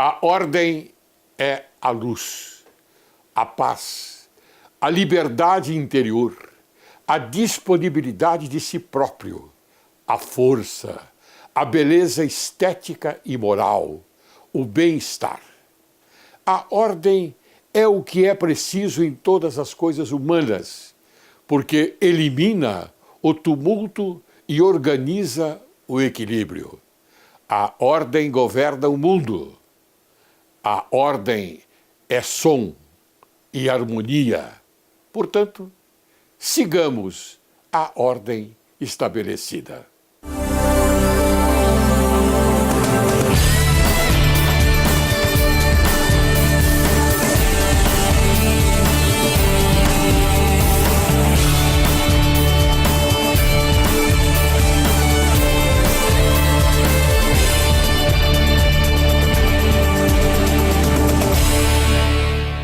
A ordem é a luz, a paz, a liberdade interior, a disponibilidade de si próprio, a força, a beleza estética e moral, o bem-estar. A ordem é o que é preciso em todas as coisas humanas, porque elimina o tumulto e organiza o equilíbrio. A ordem governa o mundo. A ordem é som e harmonia. Portanto, sigamos a ordem estabelecida.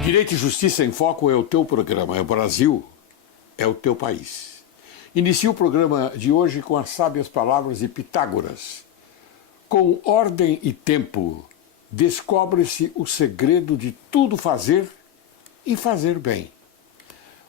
Direito e Justiça em Foco é o teu programa, é o Brasil, é o teu país. Inicio o programa de hoje com as sábias palavras de Pitágoras. Com ordem e tempo, descobre-se o segredo de tudo fazer e fazer bem.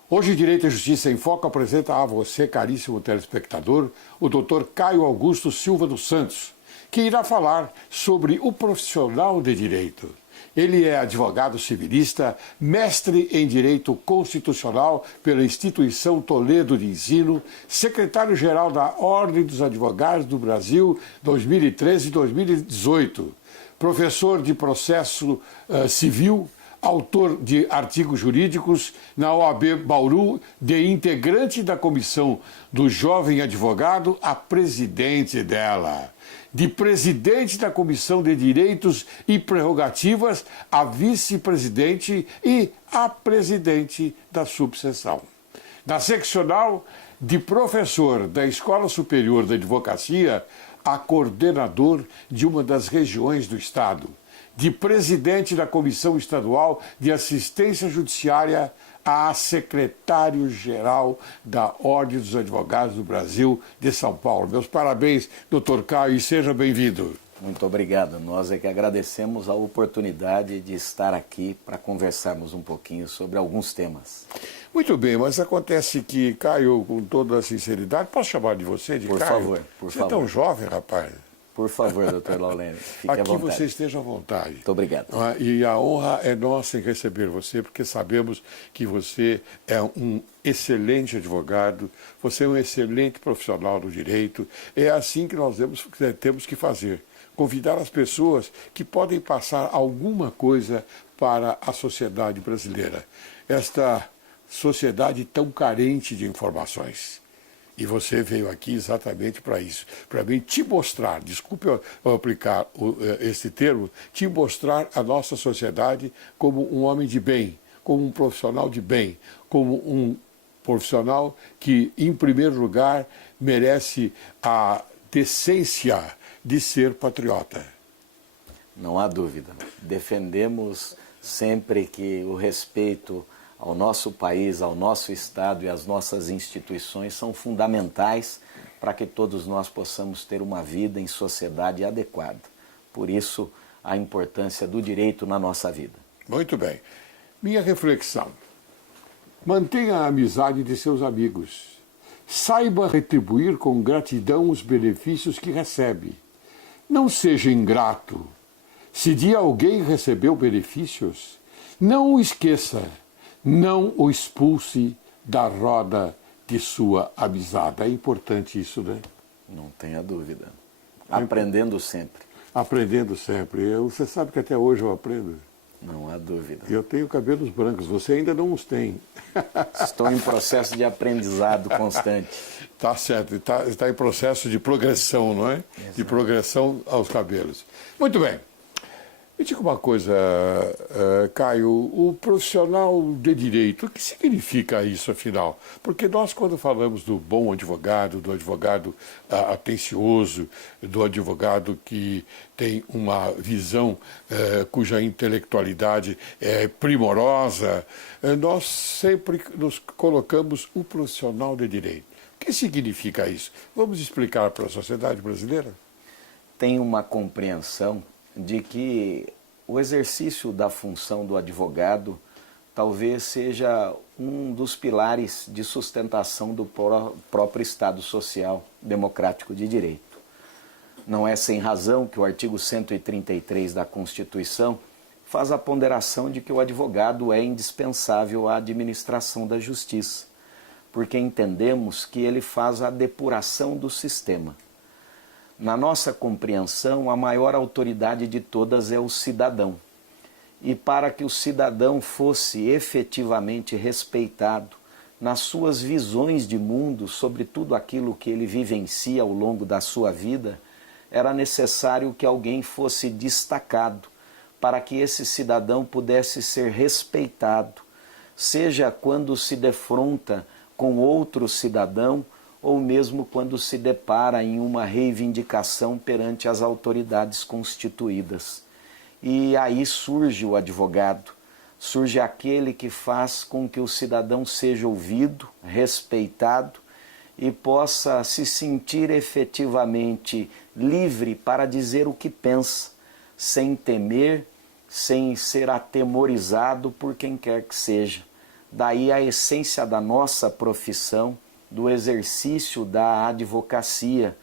Hoje, Direito e Justiça em Foco apresenta a você, caríssimo telespectador, o Dr. Caio Augusto Silva dos Santos, que irá falar sobre o profissional de direito. Ele é advogado civilista, mestre em Direito Constitucional pela Instituição Toledo de Ensino, secretário-geral da Ordem dos Advogados do Brasil 2013 e 2018, professor de processo civil, autor de artigos jurídicos na OAB Bauru, de integrante da comissão do Jovem Advogado a presidente dela, de presidente da Comissão de Direitos e Prerrogativas a vice-presidente e a presidente da subseção. Da seccional, de professor da Escola Superior da Advocacia a coordenador de uma das regiões do Estado, de presidente da Comissão Estadual de Assistência Judiciária a secretário-geral da Ordem dos Advogados do Brasil de São Paulo. Meus parabéns, doutor Caio, e seja bem-vindo. Muito obrigado. Nós é que agradecemos a oportunidade de estar aqui para conversarmos um pouquinho sobre alguns temas. Muito bem, mas acontece que, Caio, com toda a sinceridade, posso chamar de você, de Por Caio? favor, por você favor. É tão jovem, rapaz. Por favor, doutor Laulene, fique à Aqui vontade. você esteja à vontade. Muito obrigado. E a honra é nossa em receber você, porque sabemos que você é um excelente advogado, você é um excelente profissional do direito. É assim que nós temos que fazer. Convidar as pessoas que podem passar alguma coisa para a sociedade brasileira. Esta sociedade tão carente de informações. E você veio aqui exatamente para isso, para mim te mostrar, desculpe eu aplicar esse termo, te mostrar a nossa sociedade como um homem de bem, como um profissional de bem, como um profissional que, em primeiro lugar, merece a decência de ser patriota. Não há dúvida. Defendemos sempre que o respeito ao nosso país, ao nosso Estado e às nossas instituições são fundamentais para que todos nós possamos ter uma vida em sociedade adequada. Por isso, a importância do direito na nossa vida. Muito bem. Minha reflexão. Mantenha a amizade de seus amigos. Saiba retribuir com gratidão os benefícios que recebe. Não seja ingrato. Se de alguém recebeu benefícios, não o esqueça. Não o expulse da roda de sua amizade. É importante isso, né? Não tenha dúvida. Aprendendo sempre. Aprendendo sempre. Você sabe que até hoje eu aprendo. Não há dúvida. Eu tenho cabelos brancos, você ainda não os tem. Estou em processo de aprendizado constante. Tá certo, está em processo de progressão, não é? Exato. De progressão aos cabelos. Muito bem. Me diga uma coisa, Caio, o profissional de direito, o que significa isso, afinal? Porque nós, quando falamos do bom advogado, do advogado atencioso, do advogado que tem uma visão cuja intelectualidade é primorosa, nós sempre nos colocamos um profissional de direito. O que significa isso? Vamos explicar para a sociedade brasileira? Tem uma compreensão de que o exercício da função do advogado talvez seja um dos pilares de sustentação do próprio Estado Social Democrático de Direito. Não é sem razão que o artigo 133 da Constituição faz a ponderação de que o advogado é indispensável à administração da justiça, porque entendemos que ele faz a depuração do sistema. Na nossa compreensão, a maior autoridade de todas é o cidadão. E para que o cidadão fosse efetivamente respeitado nas suas visões de mundo, sobre tudo aquilo que ele vivencia ao longo da sua vida, era necessário que alguém fosse destacado para que esse cidadão pudesse ser respeitado, seja quando se defronta com outro cidadão ou mesmo quando se depara em uma reivindicação perante as autoridades constituídas. E aí surge o advogado, surge aquele que faz com que o cidadão seja ouvido, respeitado e possa se sentir efetivamente livre para dizer o que pensa, sem temer, sem ser atemorizado por quem quer que seja. Daí a essência da nossa profissão, do exercício da advocacia.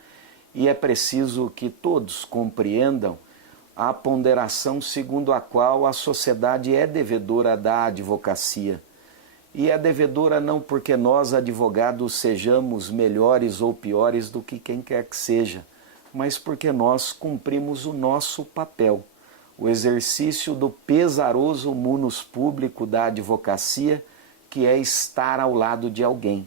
E é preciso que todos compreendam a ponderação segundo a qual a sociedade é devedora da advocacia. E é devedora não porque nós, advogados, sejamos melhores ou piores do que quem quer que seja, mas porque nós cumprimos o nosso papel, o exercício do pesaroso munus público da advocacia, que é estar ao lado de alguém.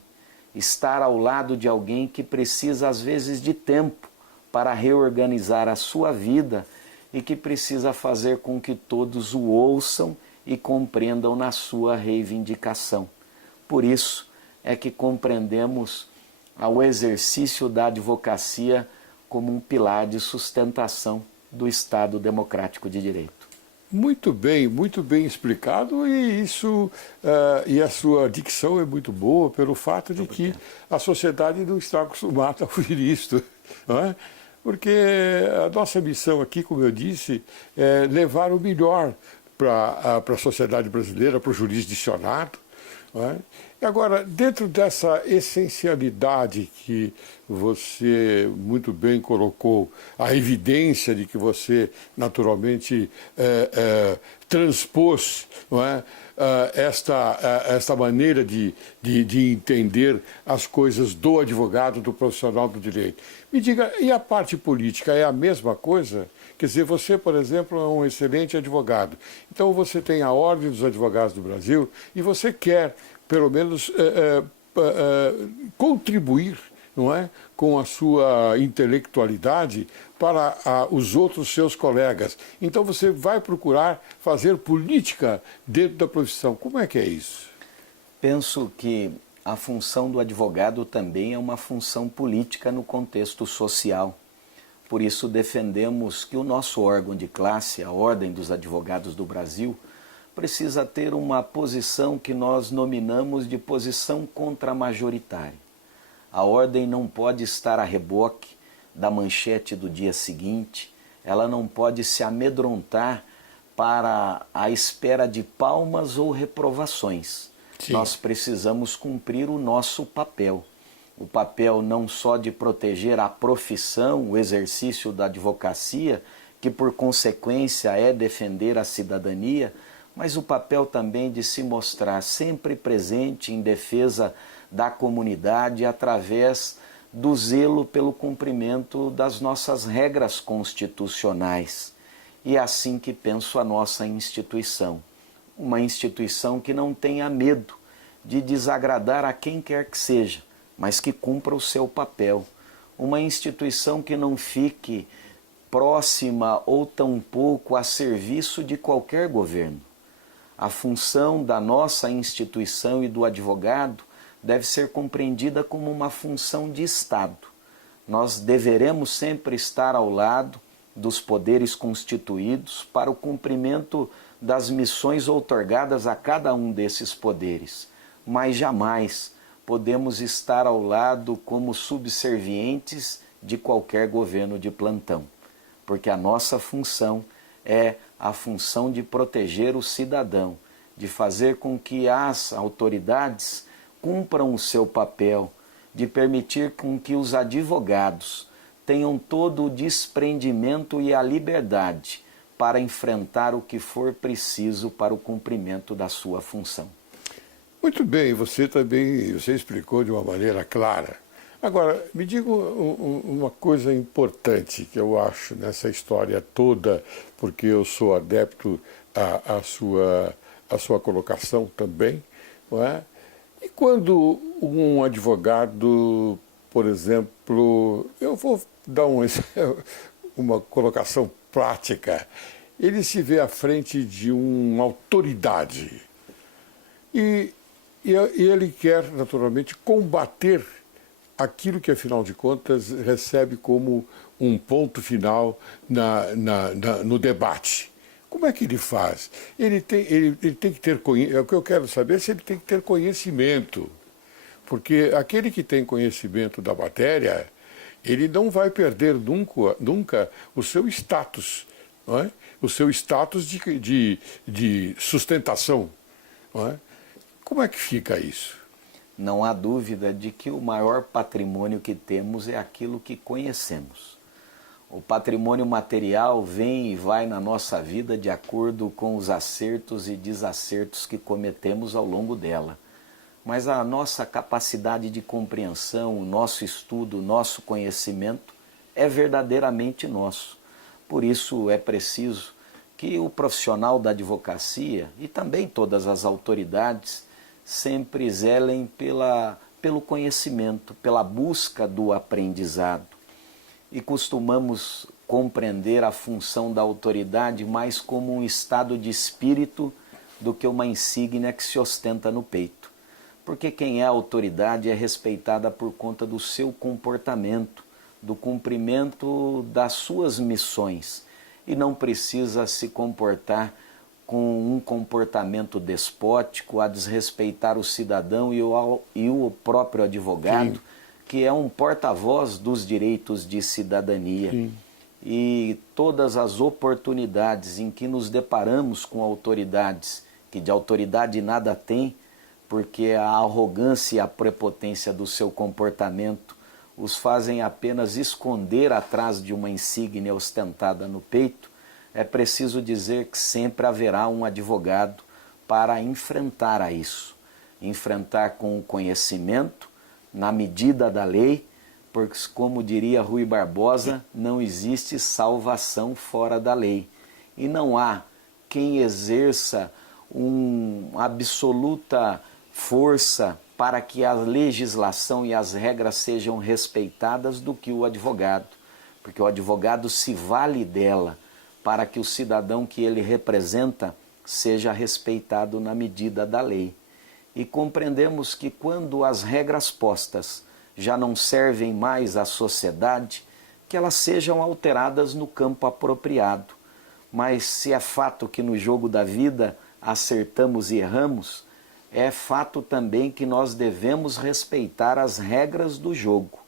Estar ao lado de alguém que precisa, às vezes, de tempo para reorganizar a sua vida e que precisa fazer com que todos o ouçam e compreendam na sua reivindicação. Por isso é que compreendemos o exercício da advocacia como um pilar de sustentação do Estado Democrático de Direito. Muito bem explicado, e isso e a sua dicção é muito boa pelo fato de que a sociedade não está acostumada a ouvir isto, não é? Porque a nossa missão aqui, como eu disse, é levar o melhor para a sociedade brasileira, para o jurisdicionado. Não é? E agora, dentro dessa essencialidade que você muito bem colocou, a evidência de que você naturalmente transpôs, não é? Esta maneira de entender as coisas do advogado, do profissional do direito. Me diga, e a parte política é a mesma coisa? Quer dizer, você, por exemplo, é um excelente advogado. Então você tem a Ordem dos Advogados do Brasil e você quer, pelo menos, contribuir, não é, com a sua intelectualidade para os outros seus colegas. Então você vai procurar fazer política dentro da profissão. Como é que é isso? Penso que a função do advogado também é uma função política no contexto social. Por isso defendemos que o nosso órgão de classe, a Ordem dos Advogados do Brasil, precisa ter uma posição que nós nominamos de posição contramajoritária. A ordem não pode estar a reboque da manchete do dia seguinte, ela não pode se amedrontar para a espera de palmas ou reprovações. Sim. Nós precisamos cumprir o nosso papel. O papel não só de proteger a profissão, o exercício da advocacia, que por consequência é defender a cidadania, mas o papel também de se mostrar sempre presente em defesa da comunidade através do zelo pelo cumprimento das nossas regras constitucionais. E é assim que penso a nossa instituição. Uma instituição que não tenha medo de desagradar a quem quer que seja, mas que cumpra o seu papel. Uma instituição que não fique próxima ou tampouco a serviço de qualquer governo. A função da nossa instituição e do advogado deve ser compreendida como uma função de Estado. Nós deveremos sempre estar ao lado dos poderes constituídos para o cumprimento das missões outorgadas a cada um desses poderes, mas jamais podemos estar ao lado como subservientes de qualquer governo de plantão, porque a nossa função é a função de proteger o cidadão, de fazer com que as autoridades cumpram o seu papel, de permitir com que os advogados tenham todo o desprendimento e a liberdade para enfrentar o que for preciso para o cumprimento da sua função. Muito bem, você explicou de uma maneira clara. Agora, me diga uma coisa importante que eu acho nessa história toda, porque eu sou adepto à sua colocação também, não é? E quando um advogado, por exemplo, eu vou dar uma colocação prática, ele se vê à frente de uma autoridade e ele quer, naturalmente, combater aquilo que, afinal de contas, recebe como um ponto final no debate. Como é que ele faz? Ele tem que ter conhecimento. O que eu quero saber é se ele tem que ter conhecimento. Porque aquele que tem conhecimento da matéria, ele não vai perder nunca o seu status, não é? O seu status de sustentação. Não é? Como é que fica isso? Não há dúvida de que o maior patrimônio que temos é aquilo que conhecemos. O patrimônio material vem e vai na nossa vida de acordo com os acertos e desacertos que cometemos ao longo dela. Mas a nossa capacidade de compreensão, o nosso estudo, o nosso conhecimento é verdadeiramente nosso. Por isso é preciso que o profissional da advocacia e também todas as autoridades sempre zelem pelo conhecimento, pela busca do aprendizado. E costumamos compreender a função da autoridade mais como um estado de espírito do que uma insígnia que se ostenta no peito. Porque quem é autoridade é respeitada por conta do seu comportamento, do cumprimento das suas missões, e não precisa se comportar com um comportamento despótico, a desrespeitar o cidadão e o próprio advogado, sim, que é um porta-voz dos direitos de cidadania. Sim. E todas as oportunidades em que nos deparamos com autoridades, que de autoridade nada tem, porque a arrogância e a prepotência do seu comportamento os fazem apenas esconder atrás de uma insígnia ostentada no peito, é preciso dizer que sempre haverá um advogado para enfrentar a isso. Enfrentar com o conhecimento, na medida da lei, porque, como diria Rui Barbosa, não existe salvação fora da lei. E não há quem exerça uma absoluta força para que a legislação e as regras sejam respeitadas do que o advogado. Porque o advogado se vale dela para que o cidadão que ele representa seja respeitado na medida da lei. E compreendemos que quando as regras postas já não servem mais à sociedade, que elas sejam alteradas no campo apropriado. Mas se é fato que no jogo da vida acertamos e erramos, é fato também que nós devemos respeitar as regras do jogo.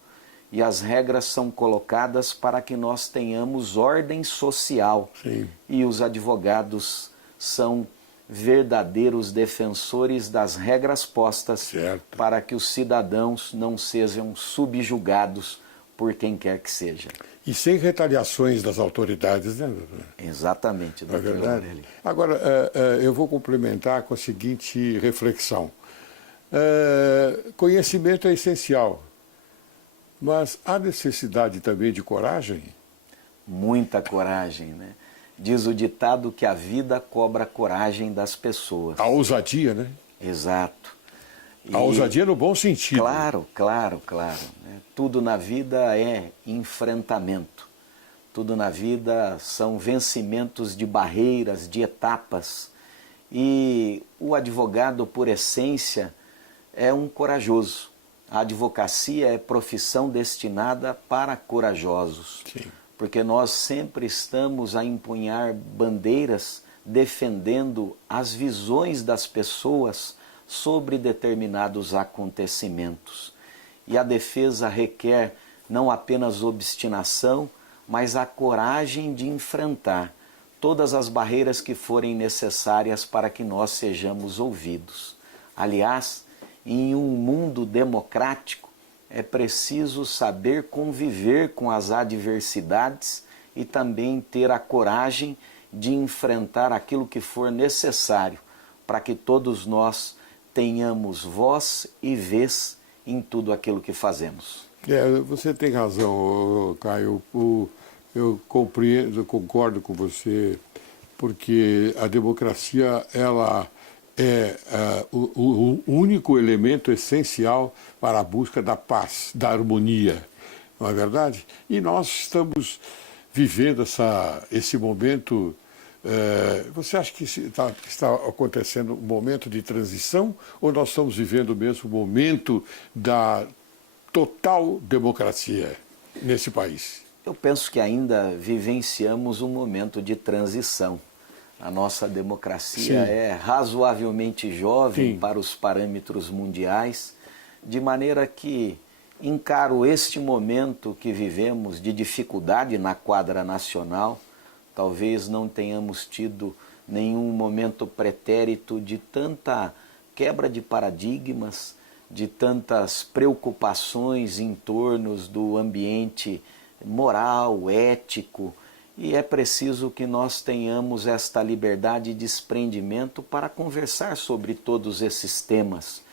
E as regras são colocadas para que nós tenhamos ordem social. Sim. E os advogados são verdadeiros defensores das regras postas, certo, para que os cidadãos não sejam subjugados por quem quer que seja. E sem retaliações das autoridades, né, doutor? Exatamente, doutor. É verdade. Agora, eu vou complementar com a seguinte reflexão. Conhecimento é essencial. Mas há necessidade também de coragem? Muita coragem, né? Diz o ditado que a vida cobra a coragem das pessoas. A ousadia, né? Exato. A ousadia no bom sentido. Claro. Né? Tudo na vida é enfrentamento. Tudo na vida são vencimentos de barreiras, de etapas. E o advogado, por essência, é um corajoso. A advocacia é profissão destinada para corajosos. Sim. Porque nós sempre estamos a empunhar bandeiras defendendo as visões das pessoas sobre determinados acontecimentos. E a defesa requer não apenas obstinação, mas a coragem de enfrentar, todas as barreiras que forem necessárias para que nós sejamos ouvidos. Aliás, em um mundo democrático, é preciso saber conviver com as adversidades e também ter a coragem de enfrentar aquilo que for necessário para que todos nós tenhamos voz e vez em tudo aquilo que fazemos. Você tem razão, Caio. Eu compreendo, concordo com você, porque a democracia ela é o único elemento essencial para a busca da paz, da harmonia, não é verdade? E nós estamos vivendo esse momento. Você acha que está acontecendo um momento de transição ou nós estamos vivendo mesmo o momento da total democracia nesse país? Eu penso que ainda vivenciamos um momento de transição. A nossa democracia é razoavelmente jovem para os parâmetros mundiais, de maneira que encaro este momento que vivemos de dificuldade na quadra nacional. Talvez não tenhamos tido nenhum momento pretérito de tanta quebra de paradigmas, de tantas preocupações em torno do ambiente moral, ético, e é preciso que nós tenhamos esta liberdade de desprendimento para conversar sobre todos esses temas,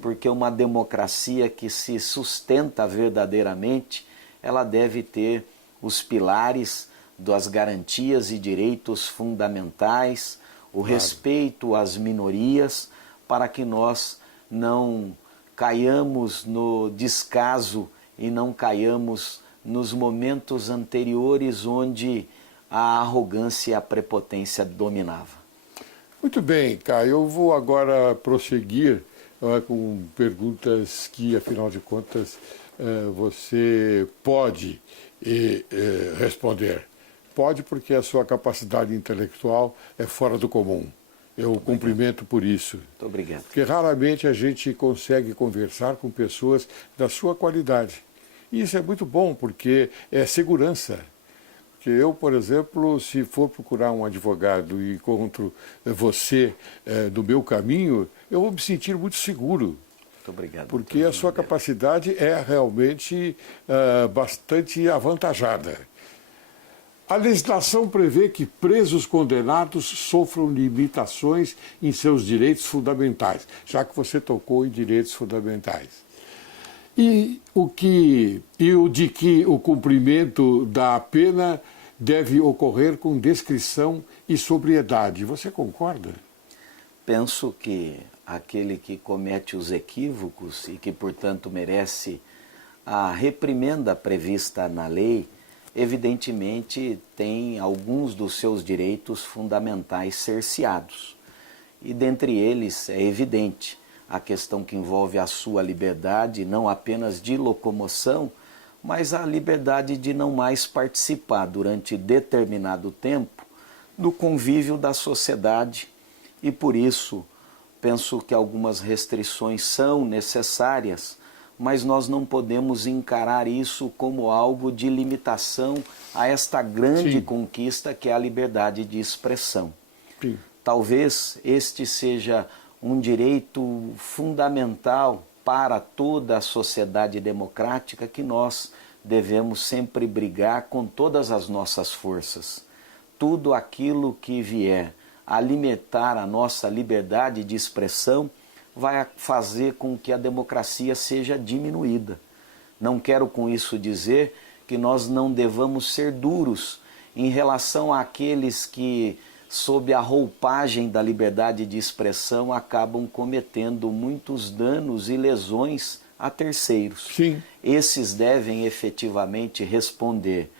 porque uma democracia que se sustenta verdadeiramente, ela deve ter os pilares das garantias e direitos fundamentais, o respeito às minorias, para que nós não caiamos no descaso e não caiamos nos momentos anteriores onde a arrogância e a prepotência dominava. Muito bem, Caio. Eu vou agora prosseguir com perguntas que, afinal de contas, você pode responder. Pode, porque a sua capacidade intelectual é fora do comum. Eu cumprimento por isso. Muito obrigado. Porque raramente a gente consegue conversar com pessoas da sua qualidade. E isso é muito bom, porque é segurança. Porque eu, por exemplo, se for procurar um advogado e encontro você no meu caminho, eu vou me sentir muito seguro. Muito obrigado. Porque a sua capacidade é realmente bastante avantajada. A legislação prevê que presos condenados sofram limitações em seus direitos fundamentais, já que você tocou em direitos fundamentais. E o de que o cumprimento da pena deve ocorrer com descrição e sobriedade. Você concorda? Penso que aquele que comete os equívocos e que, portanto, merece a reprimenda prevista na lei, evidentemente tem alguns dos seus direitos fundamentais cerceados. E dentre eles é evidente a questão que envolve a sua liberdade, não apenas de locomoção, mas a liberdade de não mais participar durante determinado tempo do convívio da sociedade. E por isso penso que algumas restrições são necessárias, mas nós não podemos encarar isso como algo de limitação a esta grande conquista que é a liberdade de expressão. Sim. Talvez este seja um direito fundamental para toda a sociedade democrática que nós devemos sempre brigar com todas as nossas forças. Tudo aquilo que vier a limitar a nossa liberdade de expressão vai fazer com que a democracia seja diminuída. Não quero com isso dizer que nós não devamos ser duros em relação àqueles que, sob a roupagem da liberdade de expressão, acabam cometendo muitos danos e lesões a terceiros. Sim. Esses devem efetivamente responder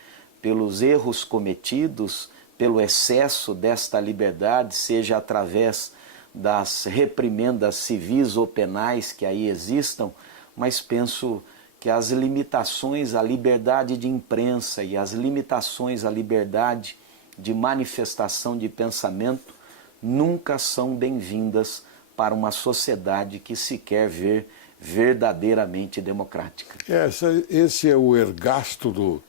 pelos erros cometidos, pelo excesso desta liberdade, seja através das reprimendas civis ou penais que aí existam, mas penso que as limitações à liberdade de imprensa e as limitações à liberdade de manifestação de pensamento nunca são bem-vindas para uma sociedade que se quer ver verdadeiramente democrática. Esse é o ergasto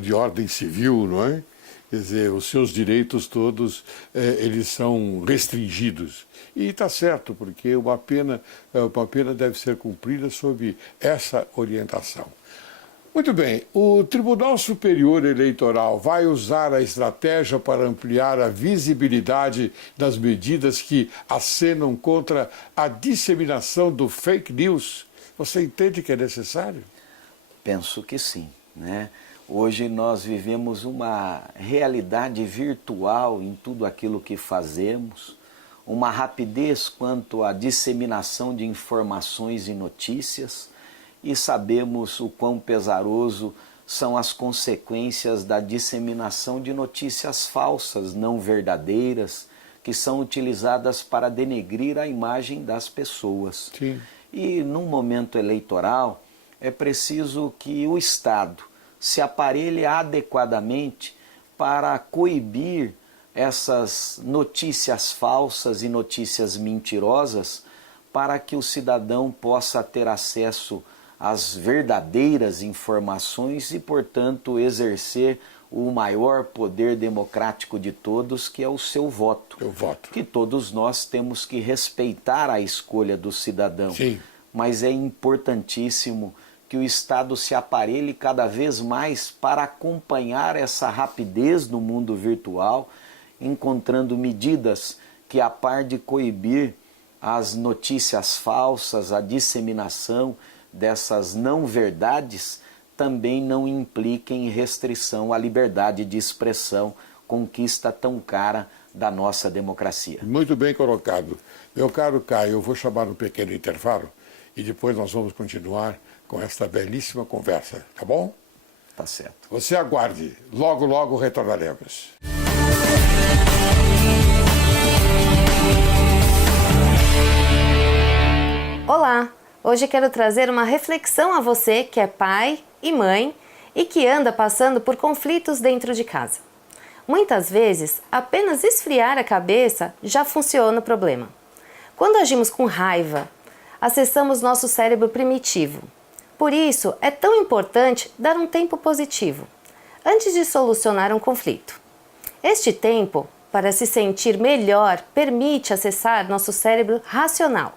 de ordem civil, não é? Quer dizer, os seus direitos todos, eles são restringidos. E está certo, porque uma pena deve ser cumprida sob essa orientação. Muito bem, o Tribunal Superior Eleitoral vai usar a estratégia para ampliar a visibilidade das medidas que acenam contra a disseminação do fake news. Você entende que é necessário? Penso que sim, né? Hoje nós vivemos uma realidade virtual em tudo aquilo que fazemos, uma rapidez quanto à disseminação de informações e notícias, e sabemos o quão pesaroso são as consequências da disseminação de notícias falsas, não verdadeiras, que são utilizadas para denegrir a imagem das pessoas. Sim. E num momento eleitoral é preciso que o Estado se aparelhe adequadamente para coibir essas notícias falsas e notícias mentirosas, para que o cidadão possa ter acesso às verdadeiras informações e, portanto, exercer o maior poder democrático de todos, que é o seu voto. O voto. Que todos nós temos que respeitar a escolha do cidadão. Sim. Mas é importantíssimo que o Estado se aparelhe cada vez mais para acompanhar essa rapidez no mundo virtual, encontrando medidas que, a par de coibir as notícias falsas, a disseminação dessas não-verdades, também não impliquem restrição à liberdade de expressão, conquista tão cara da nossa democracia. Muito bem colocado. Meu caro Caio, eu vou chamar um pequeno intervalo e depois nós vamos continuar com esta belíssima conversa, tá bom? Tá certo. Você aguarde, logo, logo retornaremos. Olá! Hoje quero trazer uma reflexão a você que é pai e mãe e que anda passando por conflitos dentro de casa. Muitas vezes, apenas esfriar a cabeça já funciona o problema. Quando agimos com raiva, acessamos nosso cérebro primitivo. Por isso, é tão importante dar um tempo positivo, antes de solucionar um conflito. Este tempo, para se sentir melhor, permite acessar nosso cérebro racional.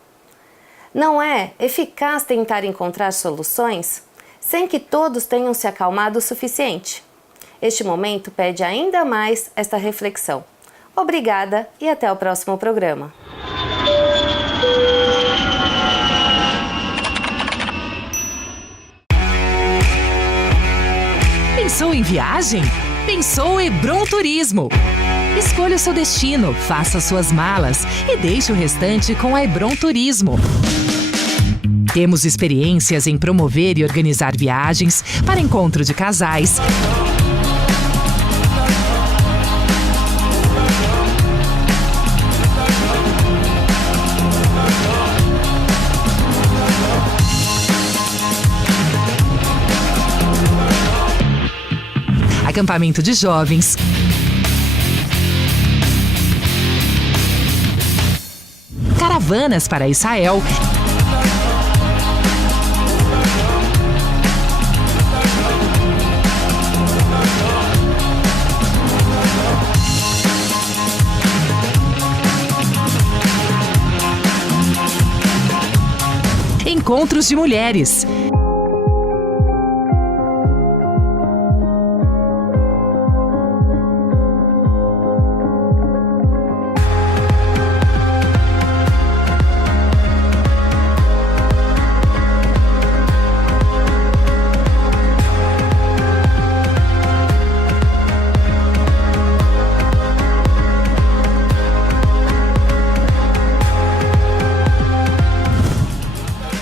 Não é eficaz tentar encontrar soluções sem que todos tenham se acalmado o suficiente. Este momento pede ainda mais esta reflexão. Obrigada e até o próximo programa. Pensou em viagem? Pensou Hebron Turismo. Escolha o seu destino, faça suas malas e deixe o restante com a Hebron Turismo. Temos experiências em promover e organizar viagens para encontro de casais, acampamento de jovens, caravanas para Israel, encontros de mulheres,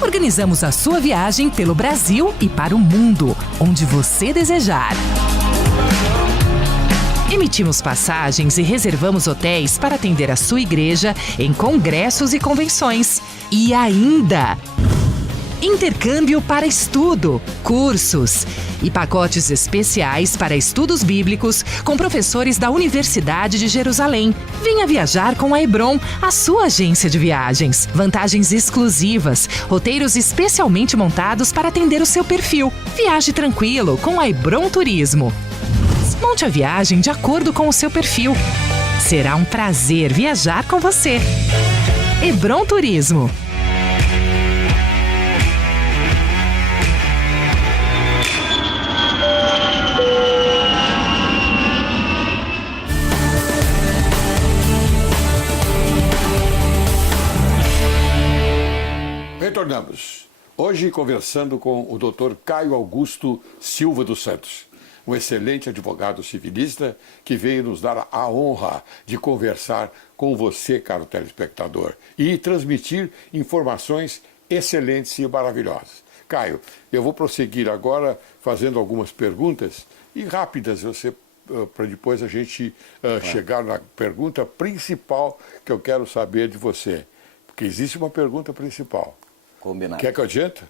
organizamos a sua viagem pelo Brasil e para o mundo, onde você desejar. Emitimos passagens e reservamos hotéis para atender a sua igreja em congressos e convenções. E ainda, intercâmbio para estudo, cursos e pacotes especiais para estudos bíblicos com professores da Universidade de Jerusalém. Venha viajar com a Hebron, a sua agência de viagens. Vantagens exclusivas, roteiros especialmente montados para atender o seu perfil. Viaje tranquilo com a Hebron Turismo. Monte a viagem de acordo com o seu perfil. Será um prazer viajar com você. Hebron Turismo. Retornamos. Hoje conversando com o Dr. Caio Augusto Silva dos Santos, um excelente advogado civilista que veio nos dar a honra de conversar com você, caro telespectador, e transmitir informações excelentes e maravilhosas. Caio, eu vou prosseguir agora fazendo algumas perguntas e rápidas, para depois a gente chegar na pergunta principal que eu quero saber de você. Porque existe uma pergunta principal. Combinado. Quer que eu adiante?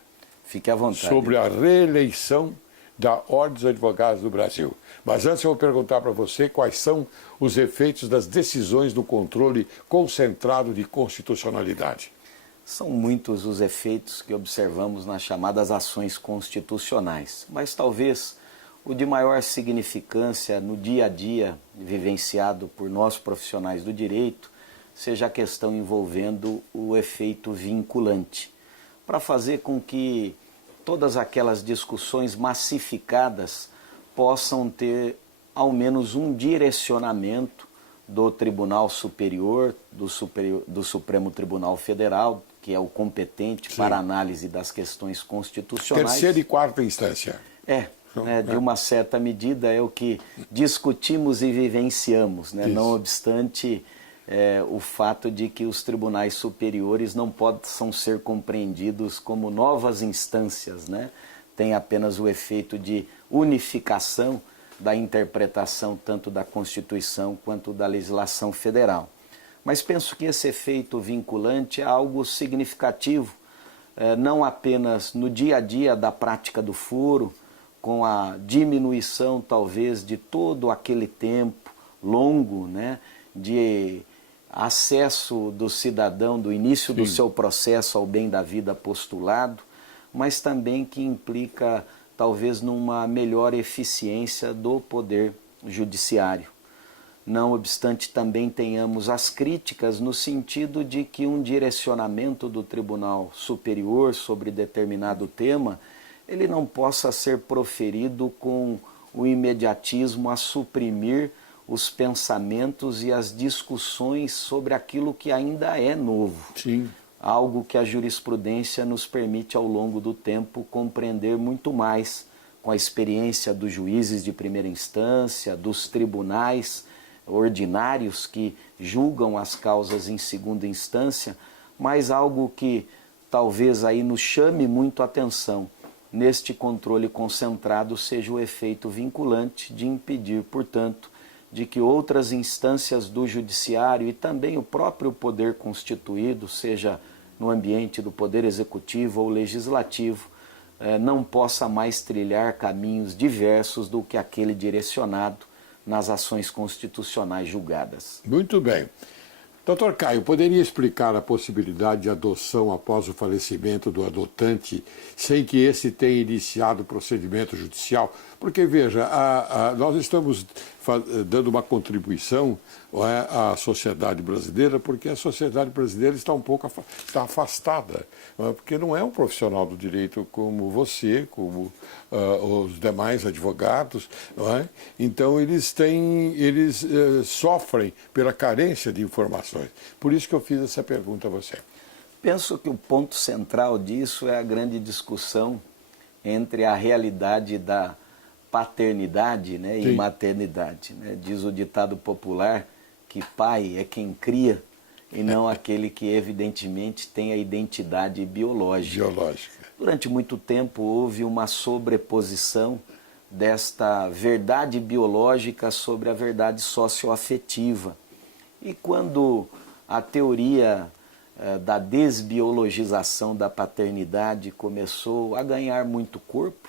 Fique à vontade. Sobre a reeleição da Ordem dos Advogados do Brasil. Mas antes eu vou perguntar para você quais são os efeitos das decisões do controle concentrado de constitucionalidade. São muitos os efeitos que observamos nas chamadas ações constitucionais, mas talvez o de maior significância no dia a dia vivenciado por nós profissionais do direito seja a questão envolvendo o efeito vinculante, para fazer com que todas aquelas discussões massificadas possam ter ao menos um direcionamento do Tribunal Superior, do Supremo Tribunal Federal, que é o competente para análise das questões constitucionais. Terceira e quarta instância. De uma certa medida é o que discutimos e vivenciamos, né? Não obstante o fato de que os tribunais superiores não possam ser compreendidos como novas instâncias, né? Tem apenas o efeito de unificação da interpretação tanto da Constituição quanto da legislação federal. Mas penso que esse efeito vinculante é algo significativo, não apenas no dia a dia da prática do foro, com a diminuição talvez de todo aquele tempo longo, né, de acesso do cidadão do início do seu processo ao bem da vida postulado, mas também que implica talvez numa melhor eficiência do poder judiciário. Não obstante, também tenhamos as críticas no sentido de que um direcionamento do Tribunal Superior sobre determinado tema, ele não possa ser proferido com o imediatismo a suprimir os pensamentos e as discussões sobre aquilo que ainda é novo. Sim. Algo que a jurisprudência nos permite ao longo do tempo compreender muito mais com a experiência dos juízes de primeira instância, dos tribunais ordinários que julgam as causas em segunda instância, mas algo que talvez aí nos chame muito a atenção neste controle concentrado seja o efeito vinculante de impedir, portanto, de que outras instâncias do judiciário e também o próprio poder constituído, seja no ambiente do poder executivo ou legislativo, não possa mais trilhar caminhos diversos do que aquele direcionado nas ações constitucionais julgadas. Muito bem. Doutor Caio, poderia explicar a possibilidade de adoção após o falecimento do adotante, sem que esse tenha iniciado o procedimento judicial? Porque, veja, nós estamos dando uma contribuição à sociedade brasileira, porque a sociedade brasileira está um pouco afastada, porque não é um profissional do direito como você, como os demais advogados, então eles sofrem pela carência de informações. Por isso que eu fiz essa pergunta a você. Penso que o ponto central disso é a grande discussão entre a realidade da paternidade, né, e maternidade. Né? Diz o ditado popular que pai é quem cria e não aquele que evidentemente tem a identidade biológica. Durante muito tempo houve uma sobreposição desta verdade biológica sobre a verdade socioafetiva. E quando a teoria da desbiologização da paternidade começou a ganhar muito corpo,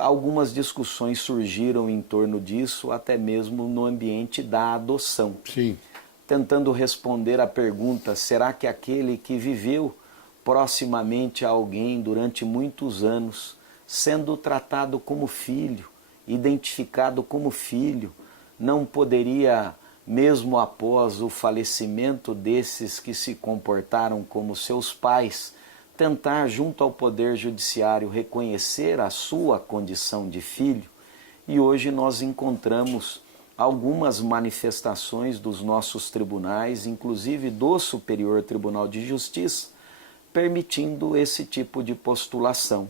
algumas discussões surgiram em torno disso, até mesmo no ambiente da adoção. Sim. Tentando responder à pergunta, será que aquele que viveu proximamente a alguém durante muitos anos, sendo tratado como filho identificado como filho, não poderia, mesmo após o falecimento desses que se comportaram como seus pais, tentar, junto ao Poder Judiciário, reconhecer a sua condição de filho? E hoje nós encontramos algumas manifestações dos nossos tribunais, inclusive do Superior Tribunal de Justiça, permitindo esse tipo de postulação.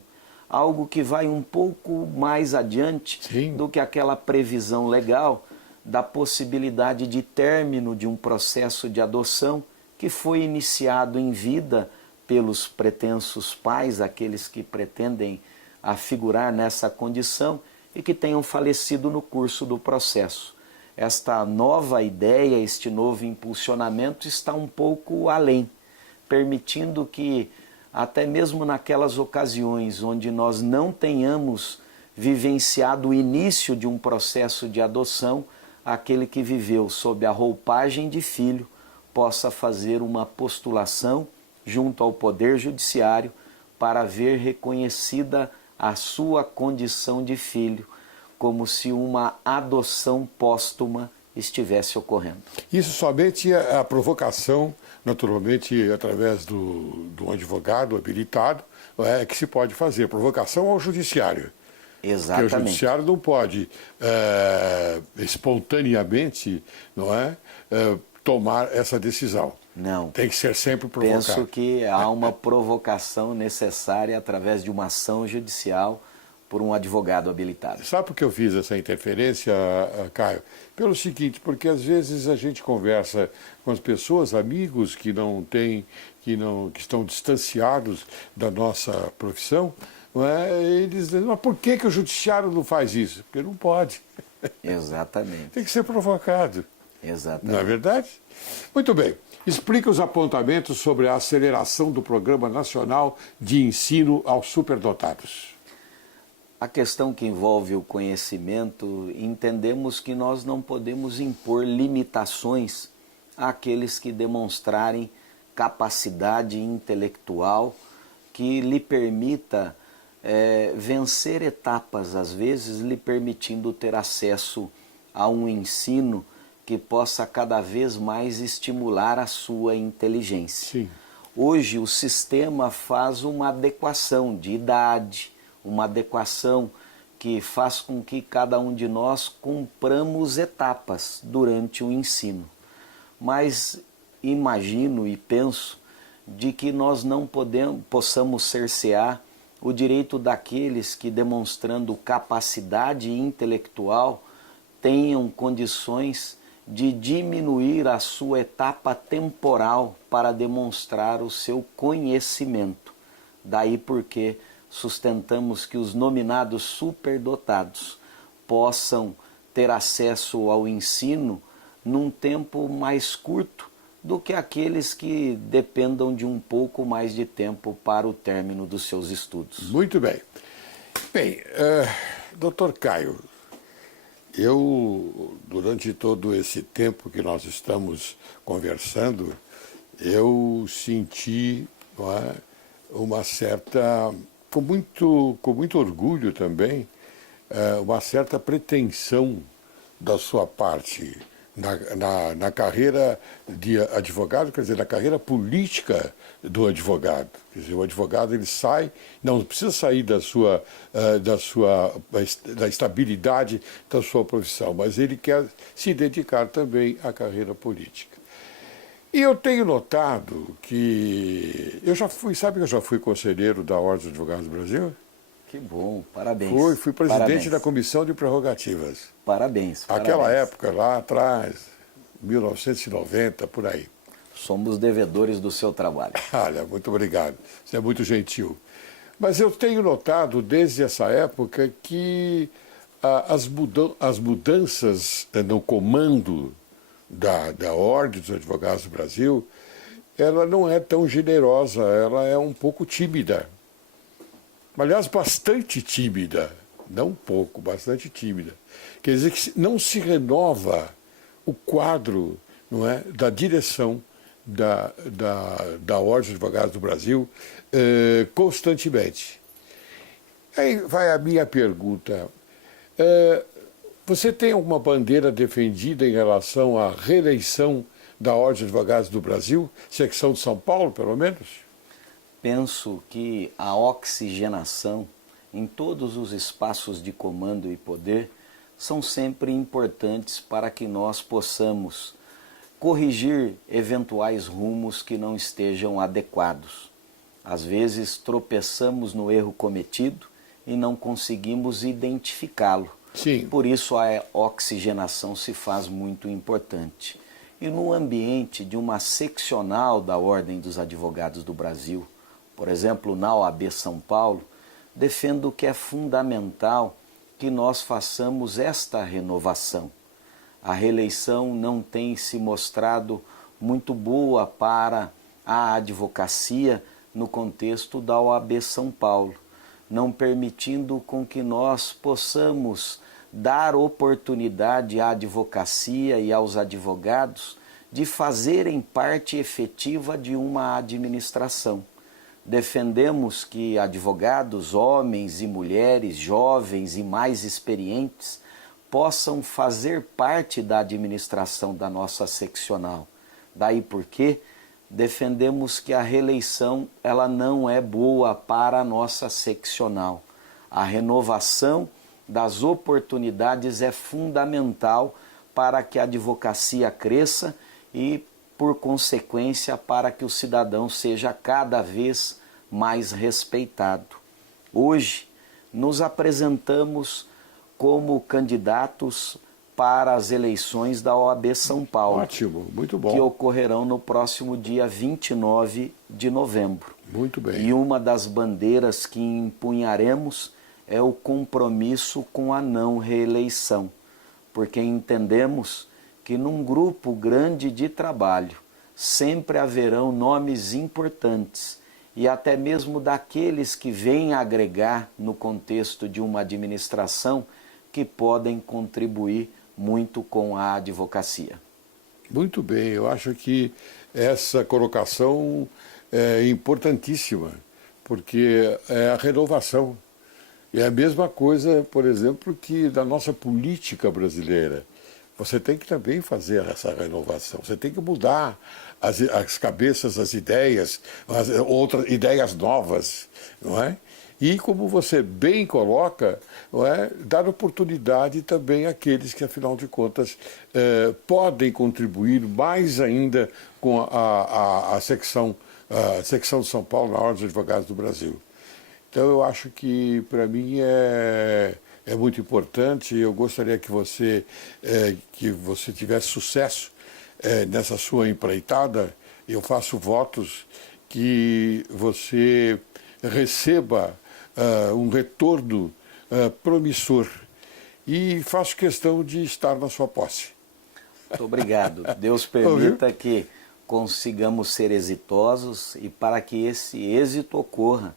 Algo que vai um pouco mais adiante Sim. do que aquela previsão legal da possibilidade de término de um processo de adoção que foi iniciado em vida pelos pretensos pais, aqueles que pretendem afigurar nessa condição e que tenham falecido no curso do processo. Esta nova ideia, este novo impulsionamento está um pouco além, permitindo que até mesmo naquelas ocasiões onde nós não tenhamos vivenciado o início de um processo de adoção, aquele que viveu sob a roupagem de filho possa fazer uma postulação junto ao Poder Judiciário para ver reconhecida a sua condição de filho, como se uma adoção póstuma estivesse ocorrendo. Isso somente a provocação, naturalmente, através do advogado habilitado, que se pode fazer. Provocação ao judiciário. Exatamente. Porque o judiciário não pode espontaneamente, não é, tomar essa decisão. Não. Tem que ser sempre provocado. Penso que há uma provocação necessária através de uma ação judicial por um advogado habilitado. Sabe por que eu fiz essa interferência, Caio? Pelo seguinte, porque às vezes a gente conversa com as pessoas, amigos que não têm, que estão distanciados da nossa profissão, não é? Eles dizem, mas por que o judiciário não faz isso? Porque não pode. Exatamente. Tem que ser provocado. Exatamente. Não é verdade? Muito bem. Explica os apontamentos sobre a aceleração do Programa Nacional de Ensino aos Superdotados. A questão que envolve o conhecimento, entendemos que nós não podemos impor limitações àqueles que demonstrarem capacidade intelectual que lhe permita vencer etapas, às vezes lhe permitindo ter acesso a um ensino que possa cada vez mais estimular a sua inteligência. Sim. Hoje o sistema faz uma adequação de idade, uma adequação que faz com que cada um de nós cumpramos etapas durante o ensino. Mas imagino e penso de que nós não possamos cercear o direito daqueles que, demonstrando capacidade intelectual, tenham condições de diminuir a sua etapa temporal para demonstrar o seu conhecimento. Daí porque sustentamos que os nominados superdotados possam ter acesso ao ensino num tempo mais curto do que aqueles que dependam de um pouco mais de tempo para o término dos seus estudos. Muito bem. Bem, doutor Caio, eu, durante todo esse tempo que nós estamos conversando, eu senti, não é, uma certa, com muito orgulho também, uma certa pretensão da sua parte na carreira de advogado, quer dizer, na carreira política do advogado. Quer dizer, o advogado ele sai, não precisa sair da estabilidade da sua profissão, mas ele quer se dedicar também à carreira política. E eu tenho notado que sabe que eu já fui conselheiro da Ordem dos Advogados do Brasil? Que bom, parabéns. Fui presidente parabéns. da Comissão de Prerrogativas. Parabéns. Aquela época, lá atrás, 1990, por aí. Somos devedores do seu trabalho. Olha, muito obrigado. Você é muito gentil. Mas eu tenho notado, desde essa época, que as mudanças no comando da Ordem dos Advogados do Brasil, ela não é tão generosa, ela é um pouco tímida. Aliás, bastante tímida, não um pouco, bastante tímida. Quer dizer que não se renova o quadro, não é, da direção da Ordem dos Advogados do Brasil constantemente. Aí vai a minha pergunta. Você tem alguma bandeira defendida em relação à reeleição da Ordem de Advogados do Brasil, secção de São Paulo, pelo menos? Penso que a oxigenação em todos os espaços de comando e poder são sempre importantes para que nós possamos corrigir eventuais rumos que não estejam adequados. Às vezes tropeçamos no erro cometido e não conseguimos identificá-lo. Sim. Por isso a oxigenação se faz muito importante. E no ambiente de uma seccional da Ordem dos Advogados do Brasil, por exemplo, na OAB São Paulo, defendo que é fundamental que nós façamos esta renovação. A reeleição não tem se mostrado muito boa para a advocacia no contexto da OAB São Paulo, não permitindo com que nós possamos dar oportunidade à advocacia e aos advogados de fazerem parte efetiva de uma administração. Defendemos que advogados, homens e mulheres, jovens e mais experientes, possam fazer parte da administração da nossa seccional. Daí porque defendemos que a reeleição ela não é boa para a nossa seccional. A renovação das oportunidades é fundamental para que a advocacia cresça e, por consequência, para que o cidadão seja cada vez mais respeitado. Hoje, nos apresentamos como candidatos para as eleições da OAB São Paulo. Ótimo, muito bom. Que ocorrerão no próximo dia 29 de novembro. Muito bem. E uma das bandeiras que empunharemos é o compromisso com a não reeleição, porque entendemos que num grupo grande de trabalho sempre haverão nomes importantes e até mesmo daqueles que vêm agregar no contexto de uma administração que podem contribuir muito com a advocacia. Muito bem, eu acho que essa colocação é importantíssima, porque é a renovação. É a mesma coisa, por exemplo, que da nossa política brasileira. Você tem que também fazer essa renovação, você tem que mudar as cabeças, as ideias, outras ideias novas, não é? E, como você bem coloca, não é, dar oportunidade também àqueles que, afinal de contas, podem contribuir mais ainda com a secção de São Paulo na Ordem dos Advogados do Brasil. Então, eu acho que, para mim, é muito importante. Eu gostaria que você tivesse sucesso nessa sua empreitada. Eu faço votos que você receba um retorno promissor e faço questão de estar na sua posse. Muito obrigado. Deus permita que consigamos ser exitosos e para que esse êxito ocorra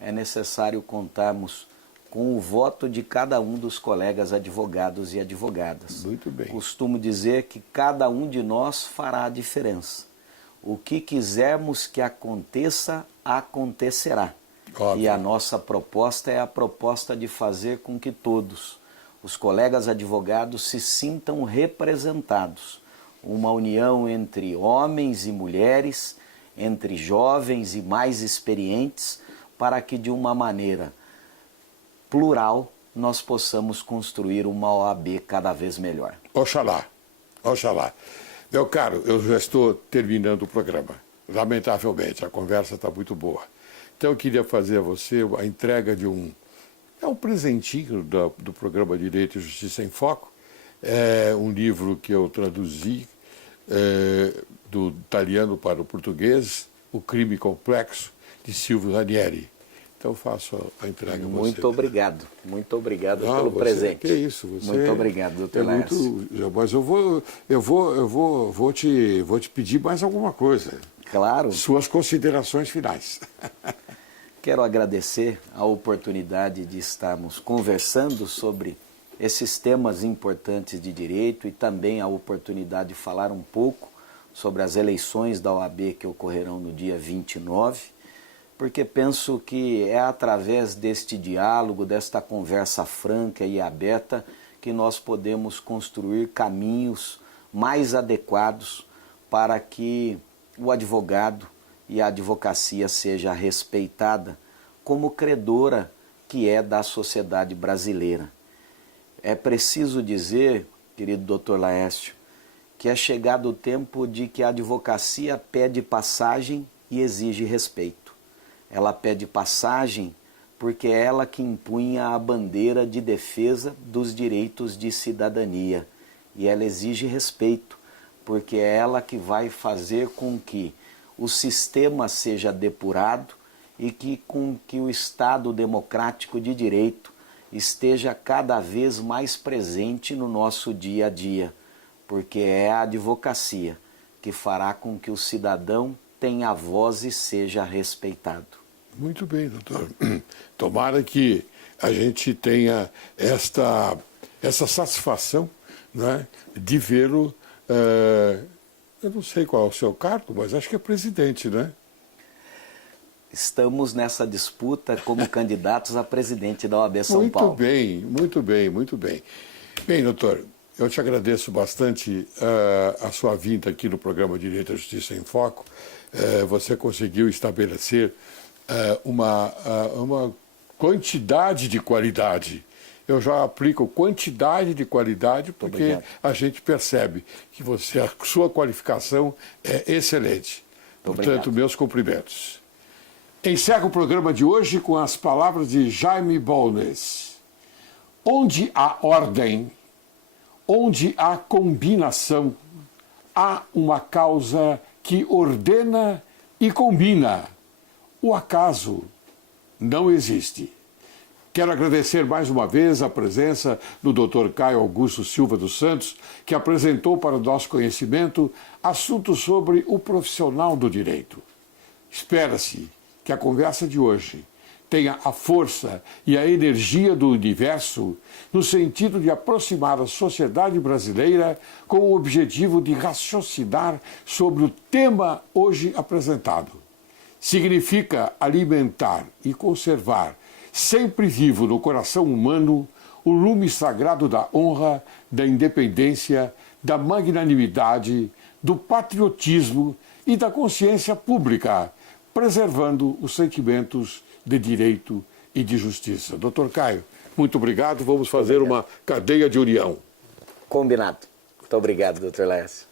é necessário contarmos com o voto de cada um dos colegas advogados e advogadas. Muito bem. Costumo dizer que cada um de nós fará a diferença. O que quisermos que aconteça, acontecerá. Óbvio. E a nossa proposta é a proposta de fazer com que todos, os colegas advogados, se sintam representados. Uma união entre homens e mulheres, entre jovens e mais experientes, para que de uma maneira plural nós possamos construir uma OAB cada vez melhor. Oxalá, oxalá. Meu caro, eu já estou terminando o programa. Lamentavelmente, a conversa está muito boa. Então eu queria fazer a você a entrega de um presentinho do programa Direito e Justiça em Foco. É um livro que eu traduzi do italiano para o português, O Crime Complexo, de Silvio Ranieri. Então eu faço a entrega a você. Muito obrigado pelo presente. Que isso, você. Muito obrigado, doutor Laércio. Mas eu vou te pedir mais alguma coisa. Claro. Suas considerações finais. Quero agradecer a oportunidade de estarmos conversando sobre esses temas importantes de direito e também a oportunidade de falar um pouco sobre as eleições da OAB que ocorrerão no dia 29. porque penso que é através deste diálogo, desta conversa franca e aberta, que nós podemos construir caminhos mais adequados para que o advogado e a advocacia seja respeitada como credora que é da sociedade brasileira. É preciso dizer, querido Dr. Laércio, que é chegado o tempo de que a advocacia pede passagem e exige respeito. Ela pede passagem porque é ela que impunha a bandeira de defesa dos direitos de cidadania. E ela exige respeito, porque é ela que vai fazer com que o sistema seja depurado e com que o Estado democrático de direito esteja cada vez mais presente no nosso dia a dia, porque é a advocacia que fará com que o cidadão tenha voz e seja respeitado. Muito bem, doutor. Tomara que a gente tenha essa satisfação, né, de vê-lo, eu não sei qual é o seu cargo, mas acho que é presidente, né? Estamos nessa disputa como candidatos a presidente da OAB São Paulo. Muito bem, muito bem, muito bem. Bem, doutor, eu te agradeço bastante a sua vinda aqui no programa Direito à Justiça em Foco. Você conseguiu estabelecer uma quantidade de qualidade. Eu já aplico quantidade de qualidade porque a gente percebe que a sua qualificação é excelente. Portanto, meus cumprimentos. Encerro o programa de hoje com as palavras de Jaime Bolnes. Onde há ordem, onde há combinação, há uma causa que ordena e combina. O acaso não existe. Quero agradecer mais uma vez a presença do Dr. Caio Augusto Silva dos Santos, que apresentou para o nosso conhecimento assuntos sobre o profissional do direito. Espera-se que a conversa de hoje tenha a força e a energia do universo no sentido de aproximar a sociedade brasileira com o objetivo de raciocinar sobre o tema hoje apresentado. Significa alimentar e conservar, sempre vivo no coração humano, o lume sagrado da honra, da independência, da magnanimidade, do patriotismo e da consciência pública, preservando os sentimentos de direito e de justiça. Dr. Caio, muito obrigado. Vamos fazer uma cadeia de união. Combinado. Muito obrigado, Dr. Laércio.